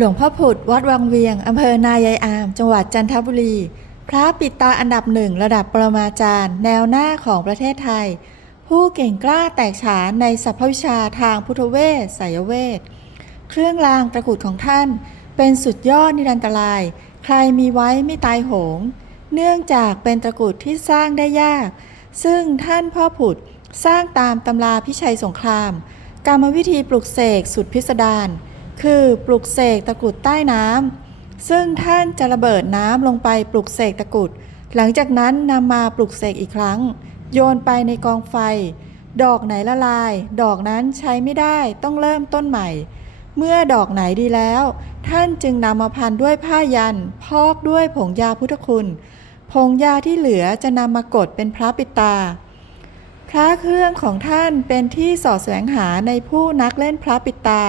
หลวงพ่อผุดวัดวังเวียง อำเภอนายายอาม จังหวัดจันทบุรี พระปิดตาอันดับหนึ่งระดับปรมาจารย์ แนวหน้าของประเทศไทย ผู้เก่งกล้าแตกฉานในสรรพวิชาทางพุทธเวสไสยเวท เครื่องรางตะกรุดของท่าน เป็นสุดยอดนิรันตราย ใครมีไว้ไม่ตายโหง เนื่องจากเป็นตะกรุดที่สร้างได้ยาก ซึ่งท่านพ่อผุดสร้างตามตำราพิชัยสงคราม กรรมวิธีปลุกเสกสุดพิสดาร คือปลุกเสกตะกรุดใต้น้ำซึ่งท่านจะระเบิดน้ำลงไปปลุกเสกตะกรุด หลังจากนั้นนำมาปลุกเสกอีกครั้ง โยนไปในกองไฟ ดอกไหนละลาย ดอกนั้นใช้ไม่ได้ต้องเริ่มต้นใหม่ เมื่อดอกไหนดีแล้ว ท่านจึงนำมาพันด้วยผ้ายัน พอกด้วยผงยาพุทธคุณ ผงยาที่เหลือจะนำมากดเป็นพระปิตาพระเครื่องของท่านเป็นที่สอดแสวงหาในผู้นักเล่นพระปิตา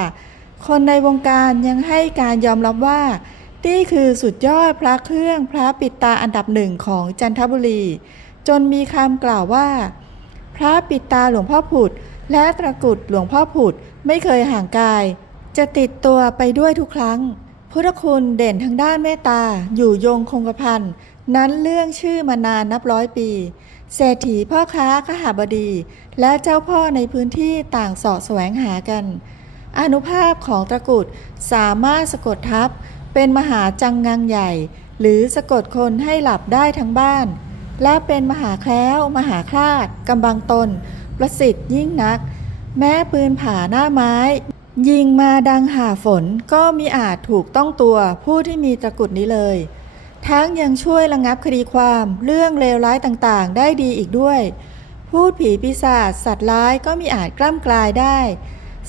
คนในวงการยังให้การยอมรับว่า นี่คือสุดยอดพระเครื่องพระปิดตาอันดับหนึ่งของจันทบุรี จนมีคำกล่าวว่า พระปิดตาหลวงพ่อผุด และตะกุดหลวงพ่อผุดไม่เคยห่างกาย จะติดตัวไปด้วยทุกครั้ง พุทธคุณเด่นทางด้านเมตตา อยู่ยงคงกระพันนั้นเรื่องชื่อมานานนับร้อยปี เศรษฐีพ่อค้าขหาบดี และเจ้าพ่อในพื้นที่ต่างสาะแสวงหากัน อนุภาพของตะกุดสามารถสะกดทับเป็นมหาจังงังใหญ่ หรือสะกดคนให้หลับได้ทั้งบ้าน และเป็นมหาแคล้วมหาคลาดกำบังตน ประสิทธิ์ยิ่งนัก แม้ปืนผาหน้าไม้ ยิงมาดังหาฝนก็มีอาจถูกต้องตัวผู้ที่มีตะกุดนี้เลย ทั้งยังช่วยระงับคดีความเรื่องเลวร้ายต่างๆ ได้ดีอีกด้วย พูดผีปีศาจสัตว์ร้ายก็มีอาจกล้ำกลายได้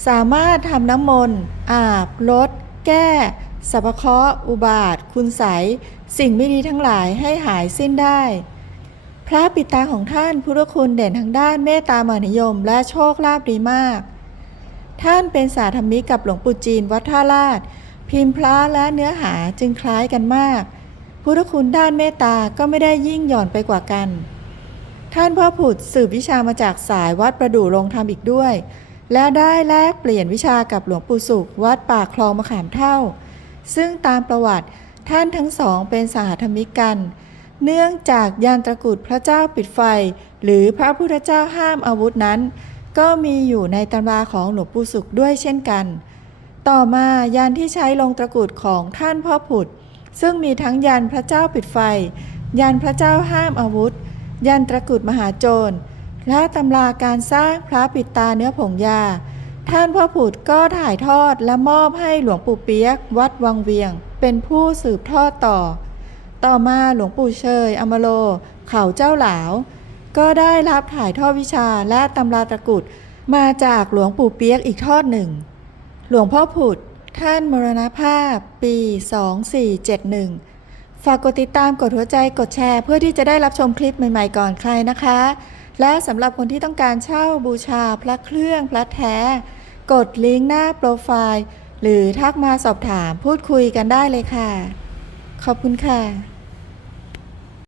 สามารถทำน้ำมนต์ อาบลด แก้สัพเคราะห์อุบาท คุณใสสิ่งไม่ดีทั้งหลายให้หายสิ้นได้ พระปิตาของท่านพุทธคุณเด่นทางด้านเมตตามหานิยม และโชคลาภดีมาก ท่านเป็นสาธมิกกับหลวงปู่จีนวัดท่าลาดพิมพ์พระและเนื้อหาจึงคล้ายกันมาก พุทธคุณด้านเมตตาก็ไม่ได้ยิ่งหย่อนไปกว่ากัน ท่านพ่อผุดสืบวิชามาจากสายวัดประดู่ลงธรรมอีกด้วย และได้แลกเปลี่ยนวิชากับหลวงปู่สุข วัดป่าคลองมะขามเท่า ซึ่งตามประวัติท่านทั้งสองเป็นสหธรรมิกกัน เนื่องจากยานตะกุดพระเจ้าปิดไฟ หรือพระพุทธเจ้าห้ามอาวุธนั้น ก็มีอยู่ในตำราของหลวงปู่สุขด้วยเช่นกัน ต่อมายานที่ใช้ลงตะกุดของท่านพ่อผุด ซึ่งมีทั้งยันพระเจ้าปิดไฟยันพระเจ้าห้ามอาวุธยันตะกุดมหาโจร และตำราการสร้างพระปิดตาเนื้อผงยา ท่านพ่อผุดก็ถ่ายทอดและมอบให้หลวงปู่เปียก วัดวังเวียง เป็นผู้สืบทอดต่อ ต่อมาหลวงปู่เชย อมโล เขาเจ้าหลาว ก็ได้รับถ่ายทอดวิชาและตำราตะกุดมาจากหลวงปู่เปียกอีกทอดหนึ่ง หลวงพ่อผุดท่านมรณภาพ ปี 2471 ฝากกดติดตามกดหัวใจกดแชร์ เพื่อที่จะได้รับชมคลิปใหม่ ๆ ก่อนใครนะคะ และสำหรับคนที่ต้องการเช่าบูชาพระเครื่องพระแท้ กดลิงก์หน้าโปรไฟล์ หรือทักมาสอบถามพูดคุยกันได้เลยค่ะ ขอบคุณค่ะ